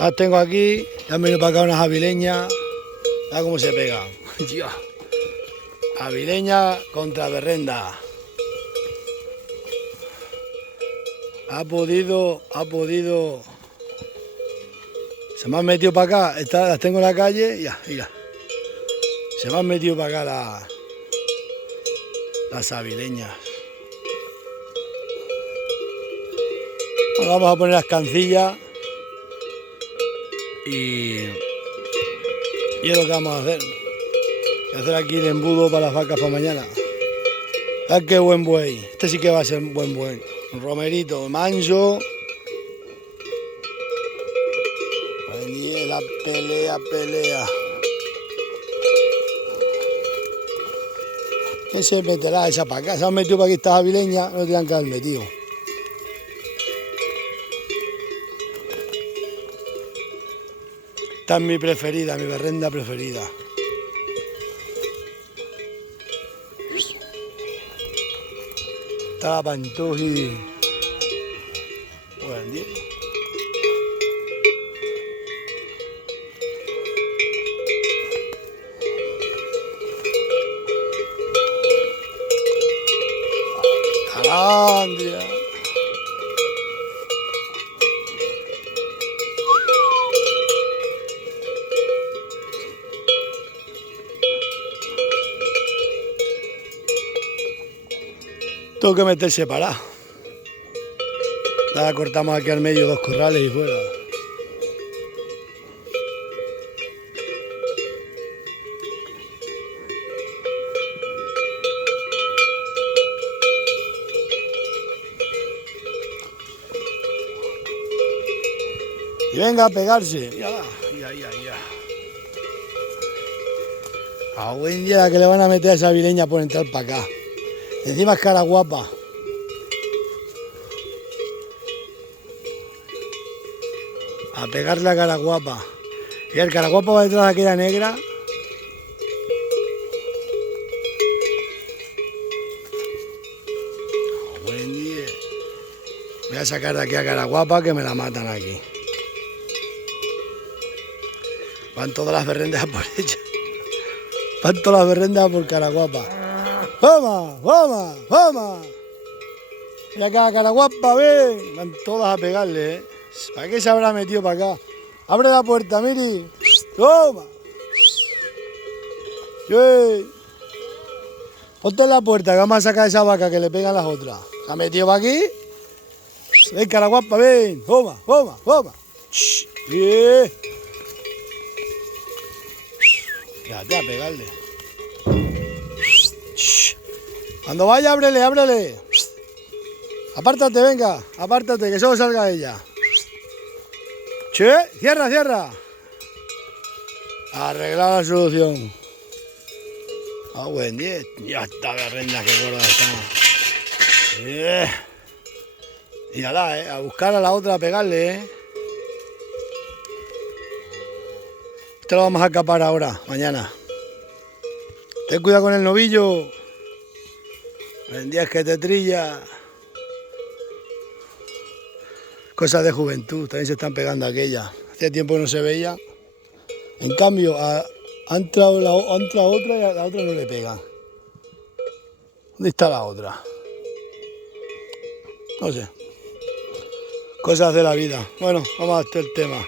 Las tengo aquí, ya han venido para acá unas avileñas. Mira cómo se pegan. Dios. Avileña contra berrenda. Ha podido. Se me han metido para acá, las tengo en la calle, ya, mira. Se me han metido para acá las avileñas. Bueno, vamos a poner las cancillas y es lo que vamos a hacer. Voy a hacer aquí el embudo para las vacas para mañana. Ah, qué buen buey. Este sí que va a ser un buen buey. Un romerito manso. Ahí la pelea. ¿Quién se meterá esa para acá? Se han metido para aquí estas avileñas, no tienen que haber metido. Esta es mi preferida, mi berrenda preferida. Está la Pantoji. Buen día. Calandria. Tengo que meter separado. Nada, cortamos aquí al medio 2 corrales y fuera. Y venga a pegarse. Ya. A buen día la que le van a meter a esa avileña por entrar para acá. Encima es cara guapa. A pegarle a cara guapa. Y el cara guapa va detrás de aquella negra. Buen día. Voy a sacar de aquí a cara guapa que me la matan aquí. Van todas las berrendas por ella. Van todas las berrendas por cara guapa. ¡Vamos! Mira acá, cara guapa, ven. Van todas a pegarle, ¿eh? ¿Para qué se habrá metido para acá? Abre la puerta, Miri. ¡Toma! Ponte en la puerta que vamos a sacar esa vaca que le pegan las otras. Se ha metido para aquí. Ven, cara guapa, ven. Toma. Bien. Quédate a pegarle. Cuando vaya, ábrele. Apártate, venga, que solo salga ella. Che, cierra. Arreglar la solución. Ah, buen día. Ya está, berrenda, que gorda está. Mírala, a buscar a la otra, a pegarle, Esto lo vamos a escapar ahora, mañana. Ten cuidado con el novillo. En días que te trilla. Cosas de juventud, también se están pegando aquellas. Hacía tiempo que no se veía. En cambio, ha entrado otra y a la otra no le pega. ¿Dónde está la otra? No sé. Cosas de la vida. Bueno, vamos a hacer el tema.